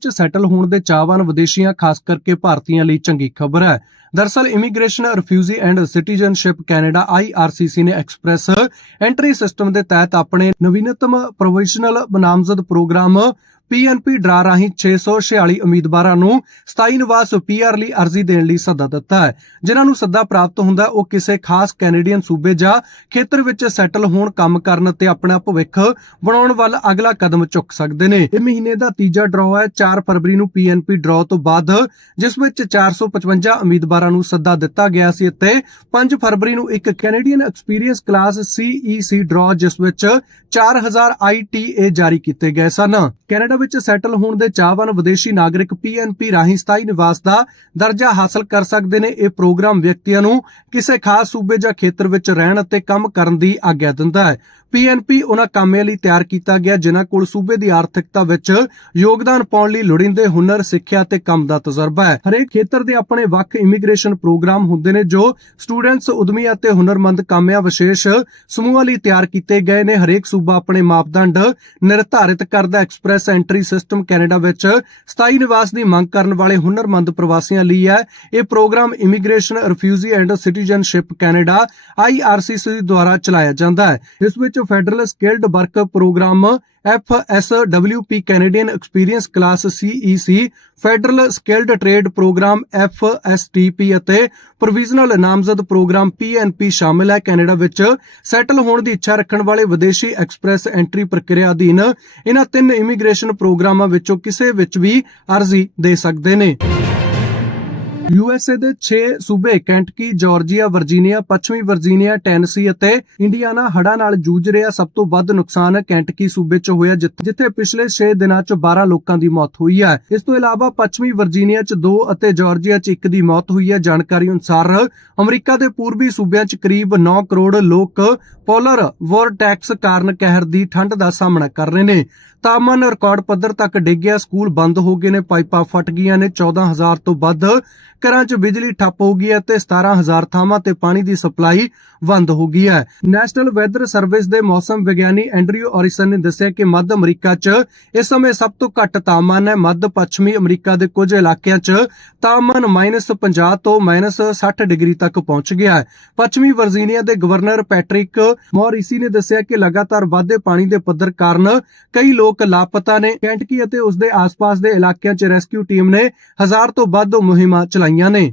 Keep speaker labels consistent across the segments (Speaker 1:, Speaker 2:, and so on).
Speaker 1: ਚ ਸੈਟਲ ਹੋਣ ਦੇ ਚਾਹਵਾਨ ਵਿਦੇਸ਼ੀਆਂ, ਖਾਸ ਕਰਕੇ ਭਾਰਤੀਆਂ ਲਈ ਚੰਗੀ ਖਬਰ ਹੈ। ਦਰਸਲ immigration refugee and citizenship Canada IRCC ਨੇ ਐਕਸਪ੍ਰੈਸ ਐਂਟਰੀ ਸਿਸਟਮ ਦੇ ਤਹਿਤ ਆਪਣੇ ਨਵੀਨਤਮ ਪ੍ਰੋਵੀਜ਼ਨਲ ਬਨਾਮਜ਼ਦ ਪ੍ਰੋਗਰਾਮ ਪੀਐਨਪੀ ਡਰਾ ਰਾਹੀਂ 646 ਉਮੀਦਵਾਰਾਂ ਨੂੰ ਸਥਾਈ ਨਿਵਾਸ ਪੀਆਰ ਲਈ ਅਰਜ਼ੀ ਦੇਣ ਲਈ ਸੱਦਾ ਦਿੱਤਾ ਹੈ। ਜਿਨ੍ਹਾਂ ਨੂੰ ਸੱਦਾ ਪ੍ਰਾਪਤ ਹੁੰਦਾ ਹੈ, ਉਹ ਕਿਸੇ ਖਾਸ ਕੈਨੇਡੀਅਨ ਸੂਬੇ ਜਾਂ ਖੇਤਰ ਵਿੱਚ ਸੈਟਲ ਹੋਣ ਕੰਮ ਕਰਨ ਅਤੇ ਆਪਣਾ ਭਵਿੱਖ ਬਣਾਉਣ ਵੱਲ ਅਗਲਾ ਕਦਮ ਚੁੱਕ ਸਕਦੇ ਨੇ। ਇਹ ਮਹੀਨੇ ਦਾ ਤੀਜਾ ਡਰਾਅ ਹੈ। 4 ਫਰਵਰੀ ਨੂੰ ਪੀਐਨਪੀ ਡਰਾਅ ਤੋਂ ਬਾਅਦ ਜਿਸ ਵਿੱਚ 455 ਉਮੀਦਵਾਰਾਂ ਨੂੰ ਸੱਦਾ ਦਿੱਤਾ ਗਿਆ ਸੀ ਅਤੇ 5 ਫਰਵਰੀ ਨੂੰ ਇੱਕ Canadian experience class CEC draw ਜਿਸ ਵਿੱਚ 4000 ITA ਜਾਰੀ ਕੀਤੇ ਗਏ ਸਨ। ਕੈਨੇਡਾ ਵਿੱਚ ਸੈਟਲ ਹੋਣ ਦੇ ਚਾਹਵਾਨ ਵਿਦੇਸ਼ੀ ਨਾਗਰਿਕ PNP ਰਾਹੀਂ ਸਥਾਈ ਨਿਵਾਸ ਦਾ ਦਰਜਾ ਹਾਸਲ ਕਰ ਸਕਦੇ ਨੇ। ਇਹ ਪ੍ਰੋਗਰਾਮ ਵਿਅਕਤੀਆਂ ਨੂੰ ਕਿਸੇ ਖਾਸ ਸੂਬੇ ਜਾਂ ਖੇਤਰ ਵਿੱਚ ਰਹਿਣ ਅਤੇ ਕੰਮ ਕਰਨ ਦੀ ਆਗਿਆ ਦਿੰਦਾ ਹੈ। PNP ਉਹਨਾਂ ਕਾਮਿਆਂ ਲਈ ਤਿਆਰ ਕੀਤਾ ਗਿਆ, ਜਿਨ੍ਹਾਂ ਕੋਲ ਸੂਬੇ ਦੀ ਆਰਥਿਕਤਾ ਵਿੱਚ ਯੋਗਦਾਨ ਪਾਉਣ ਲਈ ਲੋੜੀਂਦੇ ਹੁਨਰ, ਸਿੱਖਿਆ ਤੇ ਕੰਮ ਦਾ ਤਜਰਬਾ ਹੈ। ਹਰੇਕ ਖੇਤਰ ਦੇ ਆਪਣੇ ਵੱਖ ਇਮੀਗ੍ਰੇਸ਼ਨ ਪ੍ਰੋਗਰਾਮ ਹੁੰਦੇ ਨੇ, ਜੋ ਸਟੂਡੈਂਟਸ ਉਦਮੀ ਅਤੇ ਹੁਨਰਮੰਦ ਕਾਮਿਆਂ ਵਿਸ਼ੇਸ਼ ਸਮੂਹਾਂ ਲਈ ਤਿਆਰ ਕੀਤੇ ਗਏ ਨੇ। ਹਰੇਕ ਸੂਬਾ ਆਪਣੇ ਮਾਪਦੰਡ ਨਿਰਧਾਰਿਤ ਕਰਦਾ ਐਕਸਪ੍ਰੈਸ ਐਂਟਰੀ ਸਿਸਟਮ ਕੈਨੇਡਾ ਵਿੱਚ ਸਥਾਈ ਨਿਵਾਸ ਦੀ ਮੰਗ ਕਰਨ ਵਾਲੇ ਹੁਨਰਮੰਦ ਪ੍ਰਵਾਸੀਆਂ ਲਈ ਹੈ। ਇਹ programme immigration refugee and citizenship Canada IRCC ਦੁਆਰਾ ਚਲਾਇਆ ਜਾਂਦਾ ਹੈ। ਇਸ ਵਿੱਚ federal skilled work programme F S W P Canadian experience class CEC federal skilled trade programme F S T P ਅਤੇ ਪ੍ਰੋਵੀਜ਼ਨਲ ਨਾਮਜ਼ਦ ਪ੍ਰੋਗਰਾਮ ਪੀ ਐਨ ਪੀ ਸ਼ਾਮਿਲ ਹੈ। ਕੈਨੇਡਾ ਵਿੱਚ ਸੈਟਲ ਹੋਣ ਦੀ ਇੱਛਾ ਰੱਖਣ ਵਾਲੇ ਵਿਦੇਸ਼ੀ ਐਕਸਪ੍ਰੈਸ ਐਂਟਰੀ ਪ੍ਰਕਿਰਿਆ ਅਧੀਨ ਇਹਨਾਂ ਤਿੰਨ ਇਮੀਗ੍ਰੇਸ਼ਨ ਪ੍ਰੋਗਰਾਮਾਂ ਵਿੱਚੋਂ ਕਿਸੇ ਵਿੱਚ ਵੀ ਅਰਜ਼ੀ ਦੇ ਸਕਦੇ ਨੇ। ਯੂਐਸਏ ਦੇ 6 ਸੂਬੇ ਕੈਂਟਕੀ, ਜਾਰਜੀਆ, ਵਰਜੀਨੀਆ, ਪੱਛਮੀ ਵਰਜੀਨੀਆ, ਟੈਨਸੀ ਅਤੇ ਇੰਡੀਆਨਾ ਹੜ੍ਹਾਂ ਨਾਲ ਜੂਝ ਰਿਹਾ ਸਭ ਤੋਂ ਵੱਧ ਨੁਕਸਾਨ ਕੈਂਟਕੀ ਸੂਬੇ 'ਚ ਹੋਇਆ ਜਿੱਥੇ ਪਿਛਲੇ 6 ਦਿਨਾਂ 'ਚ 12 ਲੋਕਾਂ ਦੀ ਮੌਤ ਹੋਈ ਹੈ। ਇਸ ਤੋਂ ਇਲਾਵਾ ਪੱਛਮੀ ਵਰਜੀਨੀਆ 'ਚ 2 ਅਤੇ ਜਾਰਜੀਆ 'ਚ 1 ਦੀ ਮੌਤ ਹੋਈ ਹੈ। ਜਾਣਕਾਰੀ ਅਨੁਸਾਰ ਅਮਰੀਕਾ ਦੇ ਪੂਰਬੀ ਸੂਬਿਆਂ 'ਚ ਕਰੀਬ 9 ਕਰੋੜ ਲੋਕ ਪੋਲਰ ਵੋਰਟੈਕਸ ਕਾਰਨ ਕਹਿਰ ਦੀ ਠੰਡ ਦਾ ਸਾਹਮਣਾ ਕਰ ਰਹੇ ਨੇ। ਤਾਪਮਾਨ ਰਿਕਾਰਡ ਪੱਧਰ ਤੱਕ ਡਿੱਗਿਆ ਸਕੂਲ ਬੰਦ ਹੋ ਗਏ ਨੇ। ਪਾਈਪਾਂ ਫਟ ਗਈਆਂ ਨੇ। 14000 ਤੋਂ ਵੱਧ ਘਰਾਂ 'ਚ ਬਿਜਲੀ ਠੱਪ ਹੋ ਗਈ ਹੈ ਤੇ 17000 ਥਾਵਾਂ ਤੇ ਪਾਣੀ ਦੀ ਸਪਲਾਈ ਬੰਦ ਹੋ ਗਈ ਹੈ। ਨੈਸ਼ਨਲ ਵੈਦਰ ਸਰਵਿਸ ਦੇ ਮੌਸਮ ਵਿਗਿਆਨੀ ਐਂਡਰਿਊ ਔਰਿਸਨ ਨੇ ਦੱਸਿਆ ਕਿ ਮੱਧ ਅਮਰੀਕਾ 'ਚ ਇਸ ਸਮੇਂ ਸਭ ਤੋਂ ਘੱਟ ਤਾਪਮਾਨ ਹੈ। ਮੱਧ ਪੱਛਮੀ ਅਮਰੀਕਾ ਦੇ ਕੁਝ ਇਲਾਕਿਆਂ 'ਚ ਤਾਪਮਾਨ -50 ਤੋਂ -60 ਡਿਗਰੀ ਤੱਕ ਪਹੁੰਚ ਗਿਆ ਹੈ। ਪੱਛਮੀ ਵਰਜੀਨੀਆ ਦੇ ਗਵਰਨਰ ਪੈਟਰਿਕ ਮੌਰਿਸੀ ਨੇ ਦੱਸਿਆ ਕਿ ਲਗਾਤਾਰ ਵਾਧੇ ਪਾਣੀ ਦੇ ਪੱਧਰ ਕਾਰਨ ਕਈ ਲੋਕ ਲਾਪਤਾ ਨੇ। ਕੈਂਟਕੀ ਅਤੇ ਉਸ ਦੇ ਆਸ-ਪਾਸ ਦੇ ਇਲਾਕਿਆਂ 'ਚ ਰੈਸਕਿਊ ਟੀਮ ਨੇ ਹਜ਼ਾਰ ਤੋਂ ਵੱਧ ਮੁਹਿੰਮਾਂ ਚਲਾਈ ਚਲਾਈਆਂ ਨੇ।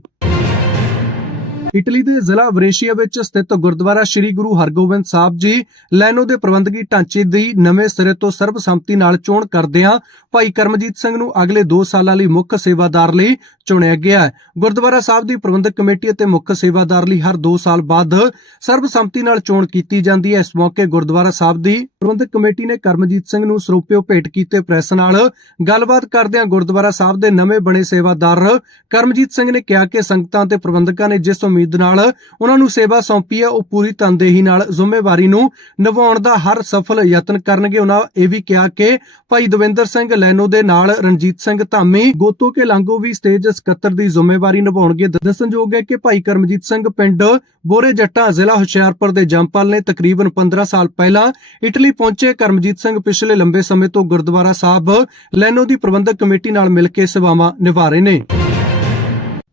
Speaker 1: ਇਟਲੀ ਦੇ ਜ਼ਿਲ੍ਹਾ ਵਰੇਸ਼ੀਆ ਵਿੱਚ ਸਥਿਤ ਗੁਰਦੁਆਰਾ ਸ੍ਰੀ ਗੁਰੂ ਹਰਗੋਬਿੰਦ ਸਾਹਿਬ ਜੀ ਲੈਨੋ ਦੇ ਪ੍ਰਬੰਧਕੀ ਢਾਂਚੇ ਦੀ ਨਵੇਂ ਸਿਰੇ ਤੋਂ ਸਰਬਸੰਮਤੀ ਨਾਲ ਚੋਣ ਕਰਦਿਆਂ ਭਾਈ ਕਰਮਜੀਤ ਸਿੰਘ ਨੂੰ ਅਗਲੇ 2 ਸਾਲਾਂ ਲਈ ਮੁੱਖ ਸੇਵਾਦਾਰ ਲਈ ਚੁਣਿਆ ਗਿਆ ਹੈ। ਗੁਰਦੁਆਰਾ ਸਾਹਿਬ ਦੀ ਪ੍ਰਬੰਧਕ ਕਮੇਟੀ ਅਤੇ ਮੁੱਖ ਸੇਵਾਦਾਰ ਲਈ ਹਰ 2 ਸਾਲ ਬਾਅਦ ਸਰਬਸੰਮਤੀ ਨਾਲ ਚੋਣ ਕੀਤੀ ਜਾਂਦੀ ਹੈ। ਇਸ ਮੌਕੇ ਗੁਰਦੁਆਰਾ ਸਾਹਿਬ ਦੀ ਪ੍ਰਬੰਧਕ ਕਮੇਟੀ ਨੇ ਕਰਮਜੀਤ ਸਿੰਘ ਨੂੰ ਸਰੋਪਿਓ ਭੇਟ ਕੀਤੇ ਪ੍ਰੈਸ ਨਾਲ। ਗੱਲਬਾਤ ਕਰਦਿਆਂ ਗੁਰਦੁਆਰਾ ਸਾਹਿਬ ਦੇ ਨਵੇਂ ਬਣੇ ਸੇਵਾਦਾਰ ਕਰਮਜੀਤ ਸਿੰਘ ਨੇ ਕਿਹਾ ਕਿ ਸੰਗਤਾਂ ਤੇ ਪ੍ਰਬੰਧਕਾਂ ਨੇ ਜਿਸ ਉਮੀਦ ਨਾਲ ਉਹਨਾਂ ਨੂੰ ਸੇਵਾ ਸੌਂਪੀ ਹੈ, ਉਹ ਪੂਰੀ ਤਨਦੇਹੀ ਨਾਲ ਜ਼ਿੰਮੇਵਾਰੀ ਨੂੰ ਨਿਭਾਉਣ ਦਾ ਹਰ ਸਫਲ ਯਤਨ ਕਰਨਗੇ। ਉਹਨਾਂ ਇਹ ਵੀ ਕਿਹਾ ਕਿ ਭਾਈ ਦਵਿੰਦਰ ਸਿੰਘ ਲੈਨੋ ਦੇ ਨਾਲ ਰਣਜੀਤ ਸਿੰਘ ਧਾਮੀ, ਗੋਤੋ ਕੇ ਲਾਂਗੋ ਵੀ ਸਟੇਜ ਸਕੱਤਰ ਦੀ ਜ਼ਿੰਮੇਵਾਰੀ ਨਿਭਾਉਣਗੇ। ਦੱਸਣਯੋਗ ਹੈ ਕਿ ਭਾਈ ਕਰਮਜੀਤ ਸਿੰਘ ਪਿੰਡ ਬੋਰੇ ਜੱਟਾਂ ਜ਼ਿਲ੍ਹਾ ਹੁਸ਼ਿਆਰਪੁਰ ਦੇ ਜੰਪਲ ਨੇ ਤਕਰੀਬਨ 15 ਸਾਲ ਪਹਿਲਾਂ ਇਟਲੀ ਪਹੁੰਚੇ ਕਰਮਜੀਤ ਸਿੰਘ ਪਿਛਲੇ ਲੰਬੇ ਸਮੇਂ ਤੋਂ ਗੁਰਦੁਆਰਾ ਸਾਹਿਬ, ਲੈਨੋ ਦੀ ਪ੍ਰਬੰਧਕ ਕਮੇਟੀ ਨਾਲ ਮਿਲ ਕੇ ਸੇਵਾਵਾਂ ਨਿਭਾ ਰਹੇ ਨੇ।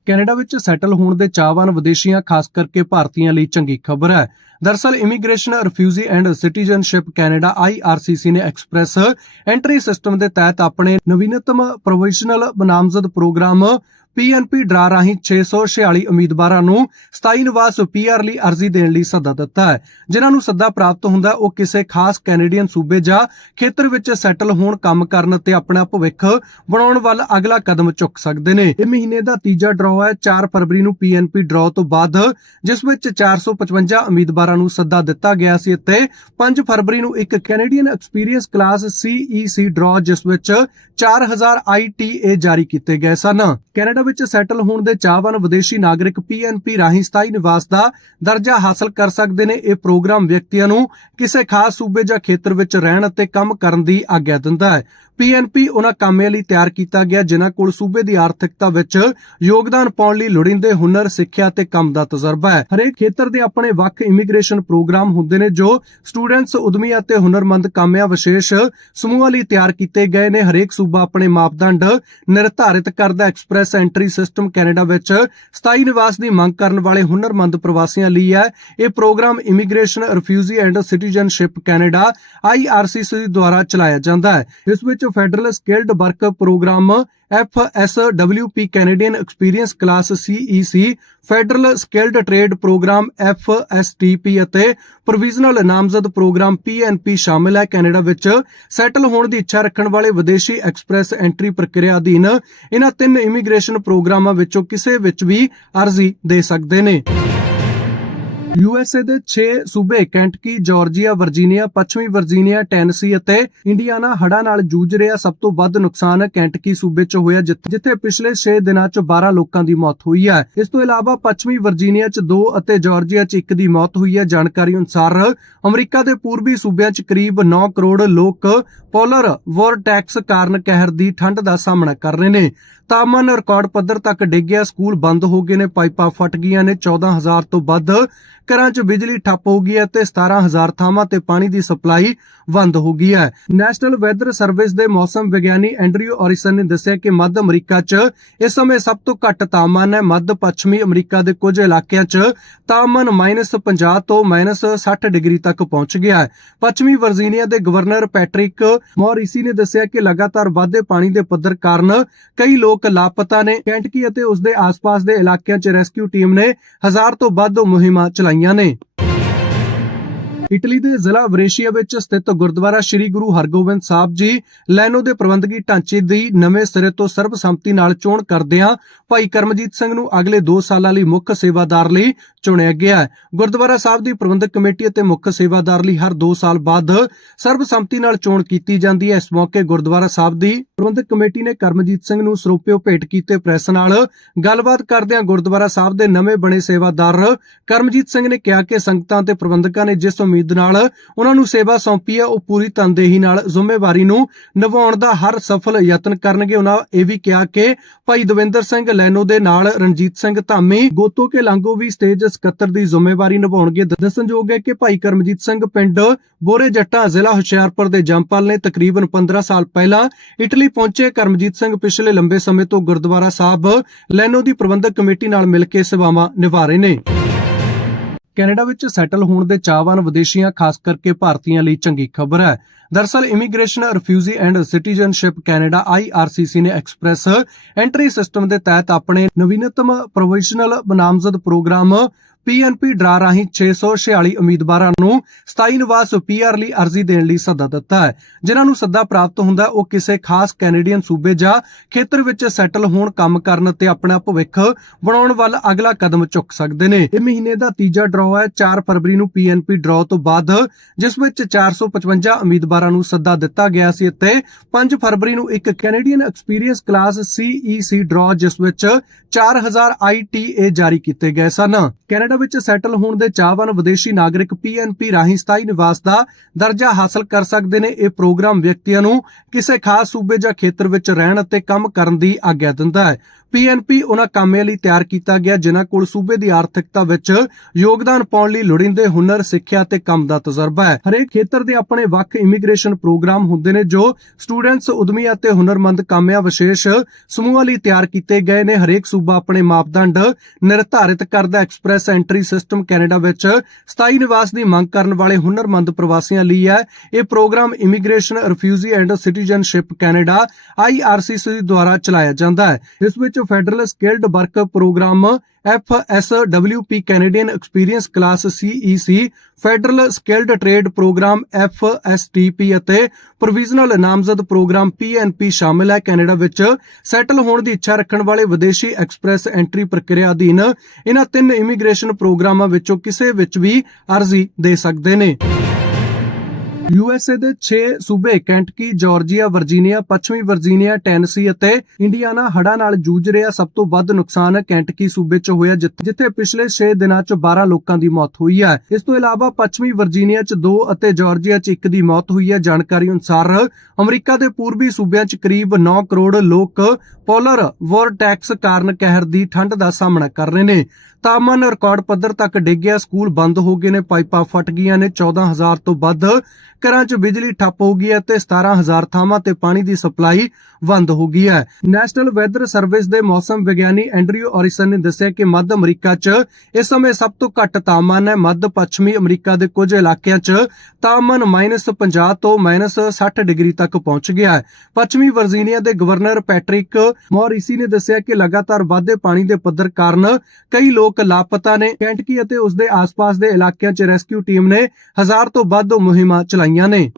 Speaker 1: ਕੈਨੇਡਾ ਵਿੱਚ ਸੈਟਲ ਹੋਣ ਦੇ ਚਾਹਵਾਨ ਵਿਦੇਸ਼ੀਆਂ, ਖਾਸ ਕਰਕੇ ਭਾਰਤੀਆਂ ਲਈ ਚੰਗੀ ਖਬਰ ਹੈ। ਦਰਸਲ immigration, refugee and citizenship Canada IRCC ਨੇ ਐਕਸਪ੍ਰੈਸ ਐਂਟਰੀ ਸਿਸਟਮ ਦੇ ਤਹਿਤ ਆਪਣੇ ਨਵੀਨਤਮ ਪ੍ਰੋਵੀਜ਼ਨਲ ਬਨਾਮਜ਼ਦ ਪ੍ਰੋਗਰਾਮ ਪੀਐਨਪੀ ਡਰਾ ਰਾਹੀਂ 646 ਉਮੀਦਵਾਰਾਂ ਨੂੰ ਸਥਾਈ ਨਿਵਾਸ ਪੀਆਰ ਲਈ ਅਰਜ਼ੀ ਦੇਣ ਲਈ ਸੱਦਾ ਦਿੱਤਾ ਹੈ। ਜਿਨ੍ਹਾਂ ਨੂੰ ਸੱਦਾ ਪ੍ਰਾਪਤ ਹੁੰਦਾ, ਉਹ ਕਿਸੇ ਖਾਸ ਕੈਨੇਡੀਅਨ ਸੂਬੇ ਜਾਂ ਖੇਤਰ ਵਿੱਚ ਸੈਟਲ ਹੋਣ ਕੰਮ ਕਰਨ ਤੇ ਆਪਣਾ ਭਵਿੱਖ ਬਣਾਉਣ ਵੱਲ ਅਗਲਾ ਕਦਮ ਚੁੱਕ ਸਕਦੇ ਨੇ। ਇਹ ਮਹੀਨੇ ਦਾ ਤੀਜਾ ਡਰਾਅ ਹੈ। 4 ਫਰਵਰੀ ਨੂੰ ਪੀਐਨਪੀ ਡਰਾਅ ਤੋਂ ਬਾਅਦ, ਜਿਸ ਵਿੱਚ 455 ਉਮੀਦਵਾਰਾਂ ਨੂੰ ਸੱਦਾ ਦਿੱਤਾ ਗਿਆ ਸੀ ਅਤੇ 5 ਫਰਵਰੀ ਨੂੰ ਇੱਕ Canadian experience class CEC draw, ਜਿਸ ਵਿੱਚ 4000 ITA ਜਾਰੀ ਕੀਤੇ ਗਏ ਸਨ। ਕੈਨੇਡਾ ਵਿੱਚ ਸੈਟਲ ਹੋਣ ਦੇ ਚਾਹਵਾਨ ਵਿਦੇਸ਼ੀ ਨਾਗਰਿਕ ਪੀਐਨਪੀ ਰਾਹੀਂ ਸਥਾਈ ਨਿਵਾਸ ਦਾ ਦਰਜਾ ਹਾਸਲ ਕਰ ਸਕਦੇ ਨੇ। ਇਹ ਪ੍ਰੋਗਰਾਮ ਵਿਅਕਤੀਆਂ ਨੂੰ ਕਿਸੇ ਖਾਸ ਸੂਬੇ ਜਾਂ ਖੇਤਰ ਵਿੱਚ ਰਹਿਣ ਅਤੇ ਕੰਮ ਕਰਨ ਦੀ ਆਗਿਆ ਦਿੰਦਾ ਹੈ। ਪੀਐਨਪੀ ਉਹਨਾਂ ਕਾਮਿਆਂ ਲਈ ਤਿਆਰ ਕੀਤਾ ਗਿਆ, ਜਿਨ੍ਹਾਂ ਕੋਲ ਸੂਬੇ ਦੀ ਆਰਥਿਕਤਾ ਵਿੱਚ ਯੋਗਦਾਨ ਪਾਉਣ ਲਈ ਲੋੜੀਂਦੇ ਹੁਨਰ, ਸਿੱਖਿਆ ਤੇ ਕੰਮ ਦਾ ਤਜਰਬਾ ਹੈ। ਹਰੇਕ ਖੇਤਰ ਦੇ ਆਪਣੇ ਵੱਖ ਇਮੀਗ੍ਰੇਸ਼ਨ ਪ੍ਰੋਗਰਾਮ ਹੁੰਦੇ ਨੇ ਜੋ ਸਟੂਡੈਂਟਸ ਉਦਮੀ ਅਤੇ ਹੁਨਰਮੰਦ ਕਾਮਿਆਂ ਵਿਸ਼ੇਸ਼ ਸਮੂਹਾਂ ਲਈ ਤਿਆਰ ਕੀਤੇ ਗਏ ਨੇ। ਹਰੇਕ ਸੂਬਾ ਆਪਣੇ ਮਾਪਦੰਡ ਨਿਰਧਾਰਿਤ ਕਰਦਾ ਐਕਸਪ੍ਰੈਸ ਐਂਟਰੀ ਸਿਸਟਮ ਕੈਨੇਡਾ ਵਿੱਚ ਸਥਾਈ ਨਿਵਾਸ ਦੀ ਮੰਗ ਕਰਨ ਵਾਲੇ ਹੁਨਰਮੰਦ ਪ੍ਰਵਾਸੀਆਂ ਲਈ ਹੈ। ਇਹ programme immigration refugee and citizenship Canada IRCC ਦੁਆਰਾ ਚਲਾਇਆ ਜਾਂਦਾ ਹੈ। ਇਸ ਵਿੱਚ federal skilled work programme F S W P Canadian experience class C E C federal skilled trade programme F S T P ਅਤੇ ਪ੍ਰੋਵੀਜ਼ਨਲ ਨਾਮਜ਼ਦ ਪ੍ਰੋਗਰਾਮ ਪੀ ਐਨ ਪੀ ਸ਼ਾਮਿਲ ਹੈ ਕੈਨੇਡਾ ਵਿੱਚ। ਸੈਟਲ ਹੋਣ ਦੀ ਇੱਛਾ ਰੱਖਣ ਵਾਲੇ ਵਿਦੇਸ਼ੀ ਐਕਸਪ੍ਰੈਸ ਐਂਟਰੀ ਪ੍ਰਕਿਰਿਆ ਅਧੀਨ ਇਹਨਾਂ ਤਿੰਨ ਇਮੀਗ੍ਰੇਸ਼ਨ ਪ੍ਰੋਗਰਾਮਾਂ ਵਿੱਚੋਂ ਕਿਸੇ ਵਿੱਚ ਵੀ ਅਰਜ਼ੀ ਦੇ ਸਕਦੇ ਨੇ। ਯੂਐਸਏ ਦੇ 6 ਸੂਬੇ ਕੈਂਟਕੀ, ਜਾਰਜੀਆ, ਵਰਜੀਨੀਆ, ਪੱਛਮੀ ਵਰਜੀਨੀਆ, ਟੈਨਸੀ ਅਤੇ ਇੰਡੀਆਨਾ ਹੜ੍ਹਾਂ ਨਾਲ ਜੂਝ ਰਿਹਾ ਸਭ ਤੋਂ ਵੱਧ ਨੁਕਸਾਨ ਕੈਂਟਕੀ ਸੂਬੇ 'ਚ ਹੋਇਆ ਜਿੱਥੇ ਪਿਛਲੇ 6 ਦਿਨਾਂ 'ਚ 12 ਲੋਕਾਂ ਦੀ ਮੌਤ ਹੋਈ ਹੈ। ਇਸ ਤੋਂ ਇਲਾਵਾ ਪੱਛਮੀ ਵਰਜੀਨੀਆ 'ਚ 2 ਅਤੇ ਜਾਰਜੀਆ 'ਚ 1 ਦੀ ਮੌਤ ਹੋਈ ਹੈ। ਜਾਣਕਾਰੀ ਅਨੁਸਾਰ ਅਮਰੀਕਾ ਦੇ ਪੂਰਬੀ ਸੂਬਿਆਂ 'ਚ ਕਰੀਬ 9 ਕਰੋੜ ਲੋਕ ਪੋਲਰ ਵੋਰਟੈਕਸ ਕਾਰਨ ਕਹਿਰ ਦੀ ਠੰਡ ਦਾ ਸਾਹਮਣਾ ਕਰ ਰਹੇ ਨੇ। ਤਾਪਮਾਨ ਰਿਕਾਰਡ ਪੱਧਰ ਤੱਕ ਡਿੱਗਿਆ ਸਕੂਲ ਬੰਦ ਹੋ ਗਏ ਨੇ ਪਾਈਪਾਂ ਫਟ ਗਈਆਂ ਨੇ। 14000 ਤੋਂ ਵੱਧ ਘਰਾਂ 'ਚ ਬਿਜਲੀ ਠੱਪ ਹੋ ਗਈ ਹੈ ਤੇ 17000 ਥਾਵਾਂ ਤੇ ਪਾਣੀ ਦੀ ਸਪਲਾਈ ਬੰਦ ਹੋ ਗਈ ਹੈ। ਨੈਸ਼ਨਲ ਵੈਦਰ ਸਰਵਿਸ ਦੇ ਮੌਸਮ ਵਿਗਿਆਨੀ ਐਂਡਰਿਊ ਔਰਿਸਨ ਨੇ ਦੱਸਿਆ ਕਿ ਮੱਧ ਅਮਰੀਕਾ 'ਚ ਇਸ ਸਮੇਂ ਸਭ ਤੋਂ ਘੱਟ ਤਾਪਮਾਨ ਹੈ। ਮੱਧ ਪੱਛਮੀ ਅਮਰੀਕਾ ਦੇ ਕੁਝ ਇਲਾਕਿਆਂ 'ਚ ਤਾਪਮਾਨ -50 ਤੋਂ -60 ਡਿਗਰੀ ਤੱਕ ਪਹੁੰਚ ਗਿਆ ਹੈ। ਪੱਛਮੀ ਵਰਜੀਨੀਆ ਦੇ ਗਵਰਨਰ ਪੈਟਰਿਕ ਮੌਰਿਸੀ ਨੇ ਦੱਸਿਆ ਕਿ ਲਗਾਤਾਰ ਵਾਧੇ ਪਾਣੀ ਦੇ ਪੱਧਰ ਕਾਰਨ ਕਈ ਲੋਕ ਲਾਪਤਾ ਨੇ। ਕੈਂਟਕੀ ਅਤੇ ਉਸ ਦੇ ਆਸ-ਪਾਸ ਦੇ ਇਲਾਕਿਆਂ 'ਚ ਰੈਸਕਿਊ ਟੀਮ ਨੇ ਹਜ਼ਾਰ ਤੋਂ ਵੱਧ ਮੁਹਿੰਮਾਂ ਚਲਾਈ ਚਲਾਈਆਂ ਨੇ। ਇਟਲੀ ਦੇ ਜ਼ਿਲ੍ਹਾ ਵਰੇਸ਼ੀਆ ਵਿੱਚ ਸਥਿਤ ਗੁਰਦੁਆਰਾ ਸ੍ਰੀ ਗੁਰੂ ਹਰਗੋਬਿੰਦ ਸਾਹਿਬ ਜੀ ਲੈਨੋ ਦੇ ਪ੍ਰਬੰਧਕੀ ਢਾਂਚੇ ਦੀ ਨਵੇਂ ਸਿਰੇ ਤੋਂ ਸਰਬਸੰਮਤੀ ਨਾਲ ਚੋਣ ਕਰਦਿਆਂ ਭਾਈ ਕਰਮਜੀਤ ਸਿੰਘ ਨੂੰ ਅਗਲੇ 2 ਸਾਲਾਂ ਲਈ ਮੁੱਖ ਸੇਵਾਦਾਰ ਲਈ ਚੁਣਿਆ ਗਿਆ ਗੁਰਦੁਆਰਾ ਸਾਹਿਬ ਦੀ ਪ੍ਰਬੰਧਕ ਕਮੇਟੀ ਅਤੇ ਮੁੱਖ ਸੇਵਾਦਾਰ ਲਈ ਹਰ 2 ਸਾਲ ਬਾਅਦ ਸਰਬਸੰਮਤੀ ਨਾਲ ਚੋਣ ਕੀਤੀ ਜਾਂਦੀ ਹੈ। ਇਸ ਮੌਕੇ ਗੁਰਦੁਆਰਾ ਸਾਹਿਬ ਦੀ ਪ੍ਰਬੰਧਕ ਕਮੇਟੀ ਨੇ ਕਰਮਜੀਤ ਸਿੰਘ ਨੂੰ ਸਰੂਪਿਓ ਭੇਟ ਕੀਤੇ ਪ੍ਰੈਸ ਨਾਲ ਗੱਲਬਾਤ ਕਰਦਿਆਂ ਗੁਰਦੁਆਰਾ ਸਾਹਿਬ ਦੇ ਨਵੇਂ ਬਣੇ ਸੇਵਾਦਾਰ ਕਰਮਜੀਤ ਸਿੰਘ ਨੇ ਕਿਹਾ ਕਿ ਸੰਗਤਾਂ ਤੇ ਪ੍ਰਬੰਧਕਾਂ ਨੇ ਜਿਸ ਉਮੀਦ ਨਾਲ ਉਹਨਾਂ ਨੂੰ ਸੇਵਾ ਸੌਂਪੀ ਹੈ ਉਹ ਪੂਰੀ ਤਨਦੇਹੀ ਨਾਲ ਜ਼ਿੰਮੇਵਾਰੀ ਨੂੰ ਨਿਭਾਉਣ ਦਾ ਹਰ ਸਫਲ ਯਤਨ ਕਰਨਗੇ। ਉਹਨਾਂ ਇਹ ਵੀ ਕਿਹਾ ਕਿ ਭਾਈ ਦਵਿੰਦਰ ਸਿੰਘ ਲੈਨੋ ਦੇ ਨਾਲ ਰਣਜੀਤ ਸਿੰਘ ਧਾਮੀ, ਗੋਤੋ ਕੇ ਲਾਂਗੋ ਵੀ ਸਟੇਜ ਸਕੱਤਰ ਦੀ ਜ਼ਿੰਮੇਵਾਰੀ ਨਿਭਾਉਣਗੇ। ਦੱਸਣਯੋਗ ਹੈ ਕਿ ਭਾਈ ਕਰਮਜੀਤ ਸਿੰਘ ਪਿੰਡ ਬੋਰੇ ਜੱਟਾਂ ਜ਼ਿਲ੍ਹਾ ਹੁਸ਼ਿਆਰਪੁਰ ਦੇ ਜੰਪਲ ਨੇ ਤਕਰੀਬਨ 15 ਸਾਲ ਪਹਿਲਾਂ ਇਟਲੀ ਪਹੁੰਚੇ। ਕਰਮਜੀਤ ਸਿੰਘ ਪਿਛਲੇ ਲੰਬੇ ਸਮੇਂ ਤੋਂ ਗੁਰਦੁਆਰਾ ਸਾਹਿਬ ਲੈਨੋ ਦੀ ਪ੍ਰਬੰਧਕ ਕਮੇਟੀ ਨਾਲ ਮਿਲ ਕੇ ਸੇਵਾਵਾਂ ਨਿਭਾ ਰਹੇ ਨੇ। ਕੈਨੇਡਾ ਵਿੱਚ ਸੈਟਲ ਹੋਣ ਦੇ ਚਾਹਵਾਨ ਵਿਦੇਸ਼ੀਆਂ, ਖਾਸ ਕਰਕੇ ਭਾਰਤੀਆਂ ਲਈ ਚੰਗੀ ਖਬਰ ਹੈ। ਦਰਸਲ immigration refugee and citizenship Canada IRCC ਨੇ ਐਕਸਪ੍ਰੈਸ ਐਂਟਰੀ ਸਿਸਟਮ ਦੇ ਤਹਿਤ ਆਪਣੇ ਨਵੀਨਤਮ ਪ੍ਰੋਵੀਜ਼ਨਲ ਬਨਾਮਜ਼ਦ ਪ੍ਰੋਗਰਾਮ PNP ਡਰਾ ਰਾਹੀਂ 646 ਉਮੀਦਵਾਰਾਂ ਨੂੰ ਸਥਾਈ ਨਿਵਾਸ PR ਲਈ ਅਰਜ਼ੀ ਦੇਣ ਲਈ ਸੱਦਾ ਦਿੱਤਾ ਹੈ। ਜਿਨ੍ਹਾਂ ਨੂੰ ਸੱਦਾ ਪ੍ਰਾਪਤ ਹੁੰਦਾ ਹੈ ਉਹ ਕਿਸੇ ਖਾਸ ਕੈਨੇਡੀਅਨ ਸੂਬੇ ਜਾਂ ਖੇਤਰ ਵਿੱਚ ਸੈਟਲ ਹੋਣ ਕੰਮ ਕਰਨ ਅਤੇ ਆਪਣਾ ਭਵਿੱਖ ਬਣਾਉਣ ਵੱਲ ਅਗਲਾ ਕਦਮ ਚੁੱਕ ਸਕਦੇ ਨੇ। ਇਹ ਮਹੀਨੇ ਦਾ ਤੀਜਾ ਡਰਾਅ ਹੈ। 4 ਫਰਵਰੀ ਨੂੰ PNP ਡਰਾਅ ਤੋਂ ਬਾਅਦ ਜਿਸ ਵਿੱਚ 455 ਉਮੀਦਵਾਰਾਂ ਨੂੰ ਸੱਦਾ ਦਿੱਤਾ ਗਿਆ ਸੀ ਅਤੇ 5 ਫਰਵਰੀ ਨੂੰ ਇੱਕ Canadian experience class CEC draw ਜਿਸ ਵਿੱਚ 4000 ITA ਜਾਰੀ ਕੀਤੇ ਗਏ ਸਨ। ਕੈਨੇਡਾ ਵਿੱਚ ਸੈਟਲ ਹੋਣ ਦੇ ਚਾਹਵਾਨ ਵਿਦੇਸ਼ੀ ਨਾਗਰਿਕ PNP ਰਾਹੀਂ ਸਥਾਈ ਨਿਵਾਸ ਦਾ ਦਰਜਾ ਹਾਸਲ ਕਰ ਸਕਦੇ ਨੇ ਇਹ ਪ੍ਰੋਗਰਾਮ ਵਿਅਕਤੀਆਂ ਨੂੰ ਕਿਸੇ ਖਾਸ ਸੂਬੇ ਜਾਂ ਖੇਤਰ ਵਿੱਚ ਰਹਿਣ ਅਤੇ ਕੰਮ ਕਰਨ ਦੀ ਆਗਿਆ ਦਿੰਦਾ ਹੈ। ਪੀਐਨਪੀ ਉਹਨਾਂ ਕਾਮਿਆਂ ਲਈ ਤਿਆਰ ਕੀਤਾ ਗਿਆ, ਜਿਨ੍ਹਾਂ ਕੋਲ ਸੂਬੇ ਦੀ ਆਰਥਿਕਤਾ ਵਿੱਚ ਯੋਗਦਾਨ ਪਾਉਣ ਲਈ ਲੋੜੀਂਦੇ ਹੁਨਰ, ਸਿੱਖਿਆ ਤੇ ਕੰਮ ਦਾ ਤਜਰਬਾ ਹੈ। ਹਰੇਕ ਖੇਤਰ ਦੇ ਆਪਣੇ ਵੱਖ ਇਮੀਗ੍ਰੇਸ਼ਨ ਪ੍ਰੋਗਰਾਮ ਹੁੰਦੇ ਨੇ, ਜੋ ਸਟੂਡੈਂਟਸ ਉਦਮੀ ਅਤੇ ਹੁਨਰਮੰਦ ਕਾਮਿਆਂ ਵਿਸ਼ੇਸ਼ ਸਮੂਹਾਂ ਲਈ ਤਿਆਰ ਕੀਤੇ ਗਏ ਨੇ। ਹਰੇਕ ਸੂਬਾ ਆਪਣੇ ਮਾਪਦੰਡ ਨਿਰਧਾਰਿਤ ਕਰਦਾ ਐਕਸਪ੍ਰੈਸ ਐਂਟਰੀ ਸਿਸਟਮ ਕੈਨੇਡਾ ਵਿੱਚ ਸਥਾਈ ਨਿਵਾਸ ਦੀ ਮੰਗ ਕਰਨ ਵਾਲੇ ਹੁਨਰਮੰਦ ਪ੍ਰਵਾਸੀਆਂ ਲਈ ਹੈ। ਇਹ programme immigration, refugee and citizenship Canada IRCC ਦੁਆਰਾ ਚਲਾਇਆ ਜਾਂਦਾ ਹੈ। ਇਸ ਵਿੱਚ federal skilled work programme F S W P Canadian experience class CEC federal skilled trade programme F S T P ਅਤੇ ਪ੍ਰੋਵੀਜ਼ਨਲ ਨਾਮਜ਼ਦ ਪ੍ਰੋਗਰਾਮ ਪੀ ਐਨ ਪੀ ਸ਼ਾਮਿਲ ਹੈ ਕੈਨੇਡਾ ਵਿੱਚ। ਸੈਟਲ ਹੋਣ ਦੀ ਇੱਛਾ ਰੱਖਣ ਵਾਲੇ ਵਿਦੇਸ਼ੀ ਐਕਸਪ੍ਰੈਸ ਐਂਟਰੀ ਪ੍ਰਕਿਰਿਆ ਅਧੀਨ ਇਹਨਾਂ ਤਿੰਨ ਇਮੀਗ੍ਰੇਸ਼ਨ ਪ੍ਰੋਗਰਾਮਾਂ ਵਿੱਚੋਂ ਕਿਸੇ ਵਿੱਚ ਵੀ ਅਰਜ਼ੀ ਦੇ ਸਕਦੇ ਨੇ। ਯੂਐਸਏ ਦੇ 6 ਸੂਬੇ ਕੈਂਟਕੀ, ਜਾਰਜੀਆ, ਵਰਜੀਨੀਆ, ਪੱਛਮੀ ਵਰਜੀਨੀਆ, ਟੈਨਸੀ ਅਤੇ ਇੰਡੀਆਨਾ ਹੜ੍ਹਾਂ ਨਾਲ ਜੂਝ ਰਿਹਾ ਸਭ ਤੋਂ ਵੱਧ ਨੁਕਸਾਨ ਕੈਂਟਕੀ ਸੂਬੇ 'ਚ ਹੋਇਆ ਜਿੱਥੇ ਪਿਛਲੇ 6 ਦਿਨਾਂ 'ਚ 12 ਲੋਕਾਂ ਦੀ ਮੌਤ ਹੋਈ ਹੈ। ਇਸ ਤੋਂ ਇਲਾਵਾ ਪੱਛਮੀ ਵਰਜੀਨੀਆ 'ਚ 2 ਅਤੇ ਜਾਰਜੀਆ 'ਚ 1 ਦੀ ਮੌਤ ਹੋਈ ਹੈ। ਜਾਣਕਾਰੀ ਅਨੁਸਾਰ ਅਮਰੀਕਾ ਦੇ ਪੂਰਬੀ ਸੂਬਿਆਂ 'ਚ ਕਰੀਬ 9 ਕਰੋੜ ਲੋਕ ਪੋਲਰ ਵੋਰਟੈਕਸ ਕਾਰਨ ਕਹਿਰ ਦੀ ਠੰਡ ਦਾ ਸਾਹਮਣਾ ਕਰ ਰਹੇ ਨੇ। ਤਾਪਮਾਨ ਰਿਕਾਰਡ ਪੱਧਰ ਤੱਕ ਡਿੱਗ ਗਿਆ। ਸਕੂਲ ਬੰਦ ਹੋ ਗਏ ਨੇ। ਪਾਈਪਾਂ ਫਟ ਗਈਆਂ ਨੇ। 14000 ਤੋਂ ਵੱਧ ਘਰਾਂ 'ਚ ਬਿਜਲੀ ਠੱਪ ਹੋ ਗਈ ਹੈ ਤੇ 17000 ਥਾਵਾਂ ਤੇ ਪਾਣੀ ਦੀ ਸਪਲਾਈ ਬੰਦ ਹੋ ਗਈ ਹੈ। ਨੈਸ਼ਨਲ ਵੈਦਰ ਸਰਵਿਸ ਦੇ ਮੌਸਮ ਵਿਗਿਆਨੀ ਐਂਡਰਿਊ ਔਰਿਸਨ ਨੇ ਦੱਸਿਆ ਕਿ ਮੱਧ ਅਮਰੀਕਾ 'ਚ ਇਸ ਸਮੇਂ ਸਭ ਤੋਂ ਘੱਟ ਤਾਪਮਾਨ ਹੈ। ਮੱਧ ਪੱਛਮੀ ਅਮਰੀਕਾ ਦੇ ਕੁਝ ਇਲਾਕਿਆਂ 'ਚ ਤਾਪਮਾਨ -50 ਤੋਂ -60 ਡਿਗਰੀ ਤੱਕ ਪਹੁੰਚ ਗਿਆ ਹੈ। ਪੱਛਮੀ ਵਰਜੀਨੀਆ ਦੇ ਗਵਰਨਰ ਪੈਟਰਿਕ ਮੌਰਿਸੀ ਨੇ ਦੱਸਿਆ ਕਿ ਲਗਾਤਾਰ ਵਾਧੇ ਪਾਣੀ ਦੇ ਪੱਧਰ ਕਾਰਨ ਕਈ ਲੋਕ ਲਾਪਤਾ ਨੇ। ਕੈਂਟਕੀ ਅਤੇ ਉਸ ਦੇ ਆਸ-ਪਾਸ ਦੇ ਇਲਾਕਿਆਂ 'ਚ ਰੈਸਕਿਊ ਟੀਮ ਨੇ ਹਜ਼ਾਰ ਤੋਂ ਵੱਧ ਮੁਹਿੰਮਾਂ ਚਲਾਈਆਂ ਨੇ।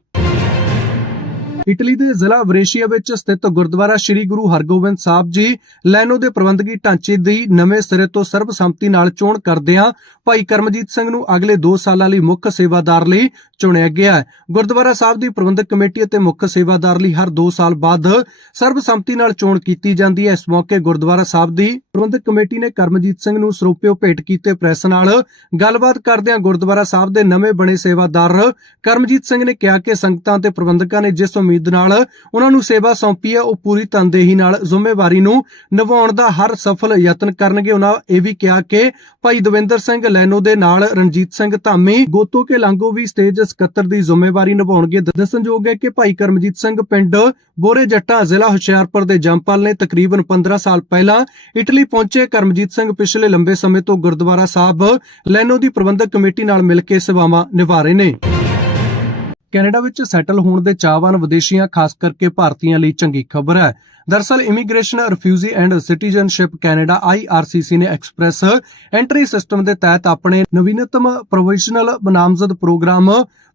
Speaker 1: ਇਟਲੀ ਦੇ ਜ਼ਿਲ੍ਹਾ ਵਰੇਸ਼ੀਆ ਵਿੱਚ ਸਥਿਤ ਗੁਰਦੁਆਰਾ ਸ੍ਰੀ ਗੁਰੂ ਹਰਗੋਬਿੰਦ ਸਾਹਿਬ ਜੀ ਲੈਨੋ ਦੇ ਪ੍ਰਬੰਧਕੀ ਢਾਂਚੇ ਦੀ ਨਵੇਂ ਸਿਰੇ ਤੋਂ ਸਰਬਸੰਮਤੀ ਨਾਲ ਚੋਣ ਕਰਦਿਆਂ ਭਾਈ ਕਰਮਜੀਤ ਸਿੰਘ ਨੂੰ ਅਗਲੇ 2 ਸਾਲਾਂ ਲਈ ਮੁੱਖ ਸੇਵਾਦਾਰ ਲਈ ਚੁਣਿਆ ਗਿਆ ਹੈ। ਗੁਰਦੁਆਰਾ ਸਾਹਿਬ ਦੀ ਪ੍ਰਬੰਧਕ ਕਮੇਟੀ ਅਤੇ ਮੁੱਖ ਸੇਵਾਦਾਰ ਲਈ ਹਰ 2 ਸਾਲ ਬਾਅਦ ਸਰਬਸੰਮਤੀ ਨਾਲ ਚੋਣ ਕੀਤੀ ਜਾਂਦੀ ਹੈ। ਇਸ ਮੌਕੇ ਗੁਰਦੁਆਰਾ ਸਾਹਿਬ ਦੀ ਪ੍ਰਬੰਧਕ ਕਮੇਟੀ ਨੇ ਕਰਮਜੀਤ ਸਿੰਘ ਨੂੰ ਸਰੋਪਿਓ ਭੇਟ ਕੀਤੇ ਪ੍ਰੈਸ ਨਾਲ ਗੱਲਬਾਤ ਕਰਦਿਆਂ ਗੁਰਦੁਆਰਾ ਸਾਹਿਬ ਦੇ ਨਵੇਂ ਬਣੇ ਸੇਵਾਦਾਰ ਕਰਮਜੀਤ ਸਿੰਘ ਨੇ ਕਿਹਾ ਕਿ ਸੰਗਤਾਂ ਤੇ ਪ੍ਰਬੰਧਕਾਂ ਨੇ ਜਿਸ ਉਮੀਦ ਨਾਲ ਉਹਨਾਂ ਨੂੰ ਸੇਵਾ ਸੌਂਪੀ ਹੈ ਉਹ ਪੂਰੀ ਤਨਦੇਹੀ ਨਾਲ ਜ਼ਿੰਮੇਵਾਰੀ ਨੂੰ ਨਿਭਾਉਣ ਦਾ ਹਰ ਸਫਲ ਯਤਨ ਕਰਨਗੇ। ਉਹਨਾਂ ਇਹ ਵੀ ਕਿਹਾ ਕਿ ਭਾਈ ਦਵਿੰਦਰ ਸਿੰਘ ਲੈਨੋ ਦੇ ਨਾਲ ਰਣਜੀਤ ਸਿੰਘ ਧਾਮੀ, ਗੋਤੋ ਕੇ ਲਾਂਗੋ ਵੀ ਸਟੇਜ ਸਕੱਤਰ ਦੀ ਜ਼ਿੰਮੇਵਾਰੀ ਨਿਭਾਉਣਗੇ। ਦੱਸਣਯੋਗ ਹੈ ਕਿ ਭਾਈ ਕਰਮਜੀਤ ਸਿੰਘ ਪਿੰਡ ਬੋਰੇ ਜੱਟਾਂ ਜ਼ਿਲ੍ਹਾ ਹੁਸ਼ਿਆਰਪੁਰ ਦੇ ਜੰਪਾਲ ਨੇ ਤਕਰੀਬਨ 15 ਸਾਲ ਪਹਿਲਾਂ ਇਟਲੀ ਪਹੁੰਚੇ। ਕਰਮਜੀਤ ਸਿੰਘ ਪਿਛਲੇ ਲੰਬੇ ਸਮੇਂ ਤੋਂ ਗੁਰਦੁਆਰਾ ਸਾਹਿਬ ਲੈਨੋ ਦੀ ਪ੍ਰਬੰਧਕ ਕਮੇਟੀ ਨਾਲ ਮਿਲ ਕੇ ਸੇਵਾਵਾਂ ਨਿਭਾ ਰਹੇ ਨੇ। ਕੈਨੇਡਾ ਵਿੱਚ ਸੈਟਲ ਹੋਣ ਦੇ ਚਾਹਵਾਨ ਵਿਦੇਸ਼ੀਆਂ, ਖਾਸ ਕਰਕੇ ਭਾਰਤੀਆਂ ਲਈ ਚੰਗੀ ਖਬਰ ਹੈ। ਦਰਸਲ immigration refugee and citizenship Canada IRCC ਨੇ ਐਕਸਪ੍ਰੈਸ ਐਂਟਰੀ ਸਿਸਟਮ ਦੇ ਤਹਿਤ ਆਪਣੇ ਨਵੀਨਤਮ ਪ੍ਰੋਵੀਜ਼ਨਲ ਨਾਮਜ਼ਦ ਪ੍ਰੋਗਰਾਮ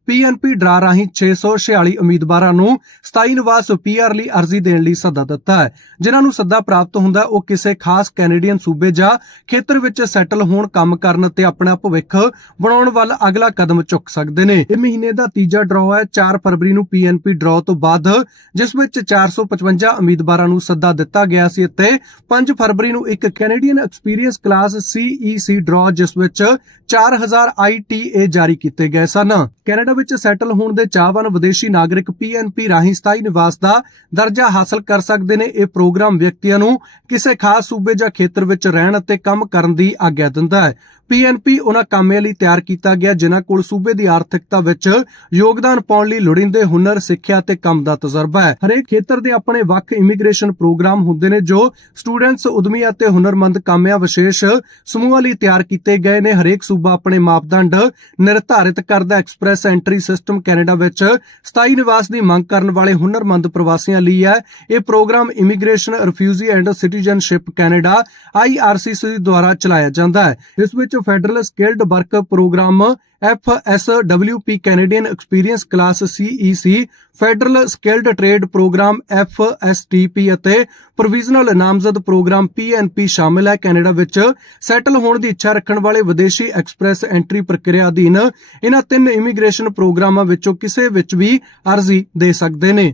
Speaker 1: ਪੀਐਨਪੀ ਡਰਾ ਰਾਹੀਂ 646 ਉਮੀਦਵਾਰਾਂ ਨੂੰ ਸਥਾਈ ਨਿਵਾਸ ਪੀਆਰ ਲਈ ਅਰਜ਼ੀ ਦੇਣ ਲਈ ਸੱਦਾ ਦਿੱਤਾ ਹੈ। ਜਿਨ੍ਹਾਂ ਨੂੰ ਸੱਦਾ ਪ੍ਰਾਪਤ ਹੁੰਦਾ ਹੈ, ਉਹ ਕਿਸੇ ਖਾਸ ਕੈਨੇਡੀਅਨ ਸੂਬੇ ਜਾਂ ਖੇਤਰ ਵਿੱਚ ਸੈਟਲ ਹੋਣ ਕੰਮ ਕਰਨ ਅਤੇ ਆਪਣਾ ਭਵਿੱਖ ਬਣਾਉਣ ਵੱਲ ਅਗਲਾ ਕਦਮ ਚੁੱਕ ਸਕਦੇ ਨੇ। ਇਹ ਮਹੀਨੇ ਦਾ ਤੀਜਾ ਡਰਾਅ ਹੈ। 4 ਫਰਵਰੀ ਨੂੰ ਪੀਐਨਪੀ ਡਰਾਅ ਤੋਂ ਬਾਅਦ ਜਿਸ ਵਿੱਚ 455 ਉਮੀਦਵਾਰਾਂ ਨੂੰ ਸੱਦਾ ਦਿੱਤਾ ਗਿਆ ਸੀ ਅਤੇ 5 ਫਰਵਰੀ ਨੂੰ ਇੱਕ Canadian experience class CEC draw ਜਿਸ ਵਿੱਚ 4000 ITA ਜਾਰੀ ਕੀਤੇ ਗਏ ਸਨ। ਕੈਨੇਡਾ ਵਿੱਚ ਸੈਟਲ ਹੋਣ ਦੇ ਚਾਹਵਾਨ ਵਿਦੇਸ਼ੀ ਨਾਗਰਿਕ ਪੀਐਨਪੀ ਰਾਹੀਂ ਸਥਾਈ ਨਿਵਾਸ ਦਾ ਦਰਜਾ ਹਾਸਲ ਕਰ ਸਕਦੇ ਨੇ। ਇਹ ਪ੍ਰੋਗਰਾਮ ਵਿਅਕਤੀਆਂ ਨੂੰ ਕਿਸੇ ਖਾਸ ਸੂਬੇ ਜਾਂ ਖੇਤਰ ਵਿੱਚ ਰਹਿਣ ਅਤੇ ਕੰਮ ਕਰਨ ਦੀ ਆਗਿਆ ਦਿੰਦਾ ਹੈ। ਪੀਐਨਪੀ ਉਹਨਾਂ ਕਾਮਿਆਂ ਲਈ ਤਿਆਰ ਕੀਤਾ ਗਿਆ, ਜਿਨ੍ਹਾਂ ਕੋਲ ਸੂਬੇ ਦੀ ਆਰਥਿਕਤਾ ਵਿੱਚ ਯੋਗਦਾਨ ਪਾਉਣ ਲਈ ਲੋੜੀਂਦੇ ਹੁਨਰ, ਸਿੱਖਿਆ ਤੇ ਕੰਮ ਦਾ ਤਜਰਬਾ ਹੈ। ਹਰੇਕ ਖੇਤਰ ਦੇ ਆਪਣੇ ਵੱਖ ਇਮੀਗ੍ਰੇਸ਼ਨ ਪ੍ਰੋਗਰਾਮ ਹੁੰਦੇ ਨੇ, ਜੋ ਸਟੂਡੈਂਟਸ ਉਦਮੀ ਅਤੇ ਹੁਨਰਮੰਦ ਕਾਮਿਆਂ ਵਿਸ਼ੇਸ਼ ਸਮੂਹਾਂ ਲਈ ਤਿਆਰ ਕੀਤੇ ਗਏ ਨੇ। ਹਰੇਕ ਸੂਬਾ ਆਪਣੇ ਮਾਪਦੰਡ ਨਿਰਧਾਰਿਤ ਕਰਦਾ ਐਕਸਪ੍ਰੈਸ ਐਂਟਰੀ ਸਿਸਟਮ ਕੈਨੇਡਾ ਵਿੱਚ ਸਥਾਈ ਨਿਵਾਸ ਦੀ ਮੰਗ ਕਰਨ ਵਾਲੇ ਹੁਨਰਮੰਦ ਪ੍ਰਵਾਸੀਆਂ ਲਈ ਹੈ। ਇਹ program immigration, refugee and citizenship Canada IRCC ਦੁਆਰਾ ਚਲਾਇਆ ਜਾਂਦਾ ਹੈ। ਇਸ ਵਿੱਚ federal skilled work program FSWP Canadian experience class CEC federal skilled trade program FSTP ਅਤੇ ਪ੍ਰੋਵੀਜ਼ਨਲ ਨਾਮਜ਼ਦ ਪ੍ਰੋਗਰਾਮ PNP ਸ਼ਾਮਿਲ ਹੈ ਕੈਨੇਡਾ ਵਿੱਚ। ਸੈਟਲ ਹੋਣ ਦੀ ਇੱਛਾ ਰੱਖਣ ਵਾਲੇ ਵਿਦੇਸ਼ੀ ਐਕਸਪ੍ਰੈਸ ਐਂਟਰੀ ਪ੍ਰਕਿਰਿਆ ਅਧੀਨ ਇਹਨਾਂ ਤਿੰਨ ਇਮੀਗ੍ਰੇਸ਼ਨ ਪ੍ਰੋਗਰਾਮਾਂ ਵਿੱਚੋਂ ਕਿਸੇ ਵਿੱਚ ਵੀ ਅਰਜ਼ੀ ਦੇ ਸਕਦੇ ਨੇ।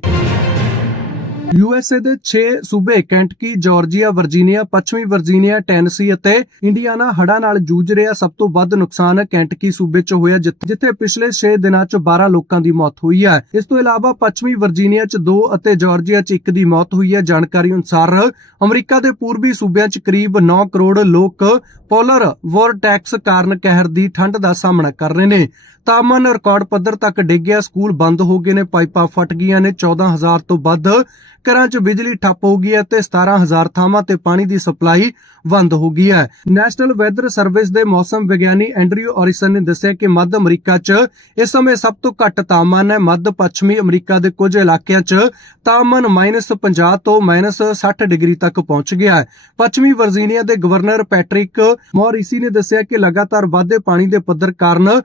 Speaker 1: ਯੂਐਸਏ ਦੇ 6 ਸੂਬੇ ਕੈਂਟਕੀ, ਜਾਰਜੀਆ, ਵਰਜੀਨੀਆ, ਪੱਛਮੀ ਵਰਜੀਨੀਆ, ਟੈਨਸੀ ਅਤੇ ਇੰਡੀਆਨਾ ਹੜ੍ਹਾਂ ਨਾਲ ਜੂਝ ਰਿਹਾ ਸਭ ਤੋਂ ਵੱਧ ਨੁਕਸਾਨ ਕੈਂਟਕੀ ਸੂਬੇ 'ਚ ਹੋਇਆ ਜਿੱਥੇ ਪਿਛਲੇ 6 ਦਿਨਾਂ 'ਚ 12 ਲੋਕਾਂ ਦੀ ਮੌਤ ਹੋਈ ਹੈ। ਇਸ ਤੋਂ ਇਲਾਵਾ ਪੱਛਮੀ ਵਰਜੀਨੀਆ 'ਚ 2 ਅਤੇ ਜਾਰਜੀਆ 'ਚ 1 ਦੀ ਮੌਤ ਹੋਈ ਹੈ। ਜਾਣਕਾਰੀ ਅਨੁਸਾਰ ਅਮਰੀਕਾ ਦੇ ਪੂਰਬੀ ਸੂਬਿਆਂ 'ਚ ਕਰੀਬ 9 ਕਰੋੜ ਲੋਕ ਪੋਲਰ ਵੋਰਟੈਕਸ ਕਾਰਨ ਕਹਿਰ ਦੀ ਠੰਡ ਦਾ ਸਾਹਮਣਾ ਕਰ ਰਹੇ ਨੇ। ਤਾਪਮਾਨ ਰਿਕਾਰਡ ਪੱਧਰ ਤੱਕ ਡਿੱਗ ਗਿਆ। ਸਕੂਲ ਬੰਦ ਹੋ ਗਏ ਨੇ। ਪਾਈਪਾਂ ਫਟ ਗਈਆਂ ਨੇ। 14000 ਤੋਂ ਵੱਧ ਘਰਾਂ 'ਚ ਬਿਜਲੀ ਠੱਪ ਹੋ ਗਈ ਹੈ ਤੇ 17000 ਥਾਵਾਂ ਤੇ ਪਾਣੀ ਦੀ ਸਪਲਾਈ ਬੰਦ ਹੋ ਗਈ ਹੈ। ਨੈਸ਼ਨਲ ਵੈਦਰ ਸਰਵਿਸ ਦੇ ਮੌਸਮ ਵਿਗਿਆਨੀ ਐਂਡਰਿਊ ਔਰਿਸਨ ਨੇ ਦੱਸਿਆ ਕਿ ਮੱਧ ਅਮਰੀਕਾ 'ਚ ਇਸ ਸਮੇਂ ਸਭ ਤੋਂ ਘੱਟ ਤਾਪਮਾਨ ਹੈ। ਮੱਧ ਪੱਛਮੀ ਅਮਰੀਕਾ ਦੇ ਕੁਝ ਇਲਾਕਿਆਂ 'ਚ ਤਾਪਮਾਨ -50 ਤੋਂ -60 ਡਿਗਰੀ ਤੱਕ ਪਹੁੰਚ ਗਿਆ ਹੈ। ਪੱਛਮੀ ਵਰਜੀਨੀਆ ਦੇ ਗਵਰਨਰ ਪੈਟਰਿਕ ਮੌਰਿਸੀ ਨੇ ਦੱਸਿਆ ਕਿ ਲਗਾਤਾਰ ਵਾਧੇ ਪਾਣੀ ਦੇ ਪੱਧਰ ਕਾਰਨ